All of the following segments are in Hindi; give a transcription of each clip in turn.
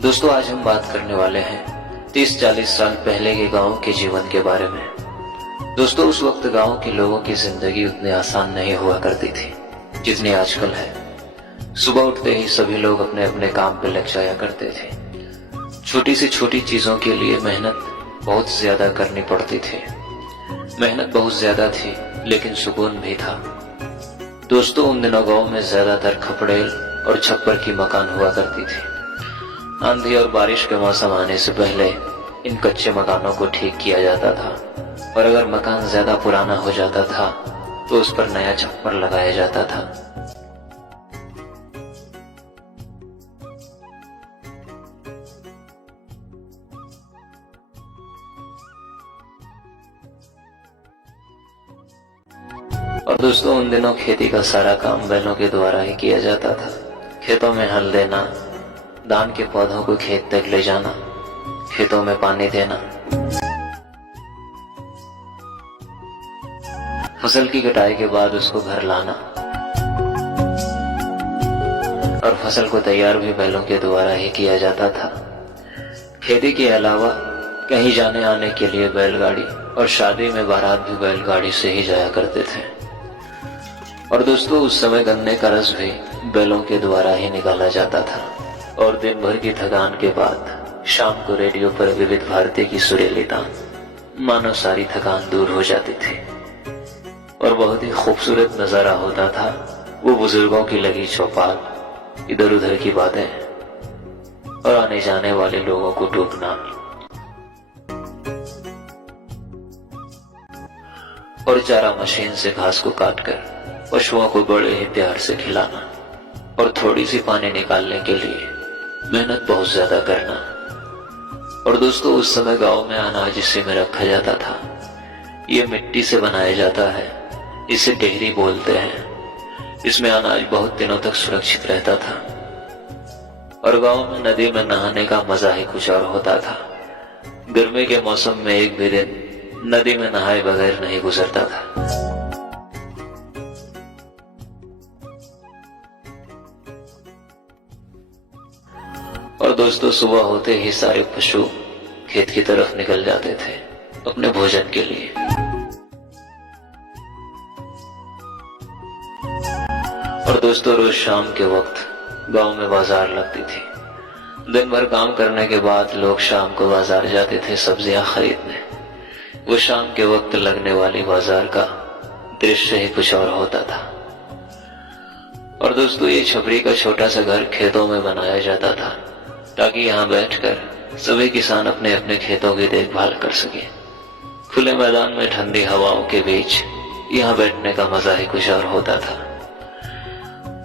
दोस्तों आज हम बात करने वाले हैं 30-40 साल पहले के गांव के जीवन के बारे में। दोस्तों उस वक्त गांव के लोगों की जिंदगी उतनी आसान नहीं हुआ करती थी जितनी आजकल है। सुबह उठते ही सभी लोग अपने अपने काम पे लग जाया करते थे। छोटी से छोटी चीजों के लिए मेहनत बहुत ज्यादा करनी पड़ती थी। मेहनत बहुत ज्यादा थी लेकिन सुकून भी था। दोस्तों उन दिनों गांव में ज्यादातर खपड़ेल और छप्पर की मकान हुआ करती थी। आंधी और बारिश के मौसम आने से पहले इन कच्चे मकानों को ठीक किया जाता था और अगर मकान ज्यादा पुराना हो जाता था तो उस पर नया छप्पर लगाया जाता था। और दोस्तों उन दिनों खेती का सारा काम बैलों के द्वारा ही किया जाता था। खेतों में हल देना, धान के पौधों को खेत तक ले जाना, खेतों में पानी देना, फसल की कटाई के बाद उसको घर लाना और फसल को तैयार भी बैलों के द्वारा ही किया जाता था। खेती के अलावा कहीं जाने आने के लिए बैलगाड़ी और शादी में बारात भी बैलगाड़ी से ही जाया करते थे। और दोस्तों उस समय गन्ने का रस भी बैलों के द्वारा ही निकाला जाता था। और दिन भर की थकान के बाद शाम को रेडियो पर विविध भारती की सुरीली तान मानो सारी थकान दूर हो जाती थी और बहुत ही खूबसूरत नजारा होता था। वो बुजुर्गों की लगी चौपाल, इधर उधर की बातें और आने जाने वाले लोगों को टोकना और चारा मशीन से घास को काटकर पशुओं को बड़े ही प्यार से खिलाना और थोड़ी सी पानी निकालने के लिए मेहनत बहुत ज्यादा करना। और दोस्तों उस समय गांव में अनाज इसी में रखा जाता था। ये मिट्टी से बनाया जाता है, इसे डेहरी बोलते हैं। इसमें अनाज बहुत दिनों तक सुरक्षित रहता था। और गांव में नदी में नहाने का मजा ही कुछ और होता था। गर्मी के मौसम में एक भी दिन नदी में नहाए बगैर नहीं गुजरता था। और दोस्तों सुबह होते ही सारे पशु खेत की तरफ निकल जाते थे अपने भोजन के लिए। और दोस्तों रोज शाम के वक्त गांव में बाजार लगती थी। दिन भर काम करने के बाद लोग शाम को बाजार जाते थे सब्जियां खरीदने। वो शाम के वक्त लगने वाली बाजार का दृश्य ही कुछ और होता था। और दोस्तों ये छपरी का छोटा सा घर खेतों में बनाया जाता था ताकि यहाँ बैठकर सभी किसान अपने अपने खेतों की देखभाल कर सके। खुले मैदान में ठंडी हवाओं के बीच यहाँ बैठने का मजा ही कुछ और होता था।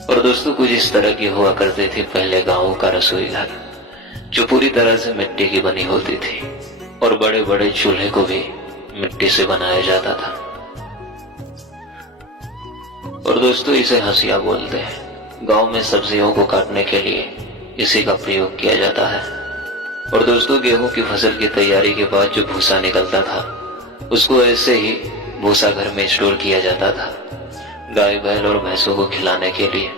और दोस्तों कुछ इस तरह की हुआ करती थी पहले गांवों का रसोई घर, जो पूरी तरह से मिट्टी की बनी होती थी और बड़े बड़े चूल्हे को भी मिट्टी से बनाया जाता था। और दोस्तों इसे हंसिया बोलते हैं। गांव में सब्जियों को काटने के लिए इसी का प्रयोग किया जाता है। और दोस्तों गेहूं की फसल की तैयारी के बाद जो भूसा निकलता था उसको ऐसे ही भूसा घर में स्टोर किया जाता था गाय बैल और भैंसों को खिलाने के लिए।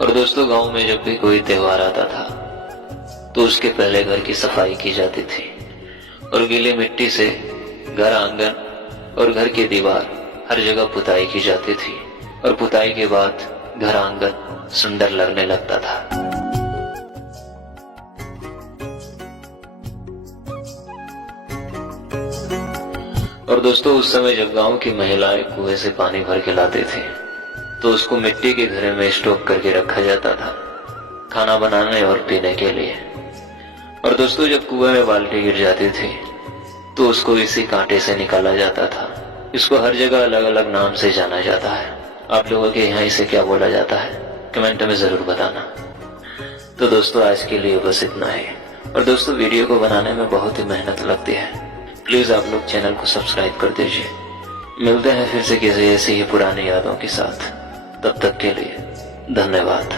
और दोस्तों गांव में जब भी कोई त्योहार आता था तो उसके पहले घर की सफाई की जाती थी और गीली मिट्टी से घर आंगन और घर की दीवार हर जगह पुताई की जाती थी। और पुताई के बाद घर आंगन सुंदर लगने लगता था। और दोस्तों उस समय जब गांव की महिलाएं कुएं से पानी भर के लाते थे तो उसको मिट्टी के घड़े में स्टोक करके रखा जाता था खाना बनाने और पीने के लिए। और दोस्तों जब कुएं में बाल्टी गिर जाती थी तो उसको इसी कांटे से निकाला जाता था। इसको हर जगह अलग अलग नाम से जाना जाता है। आप लोगों के यहाँ इसे क्या बोला जाता है कमेंट में जरूर बताना। तो दोस्तों आज के लिए बस इतना ही। और दोस्तों वीडियो को बनाने में बहुत ही मेहनत लगती है। प्लीज आप लोग चैनल को सब्सक्राइब कर दीजिए। मिलते हैं फिर से किसी ऐसी ही पुरानी यादों के साथ। तब तक के लिए धन्यवाद।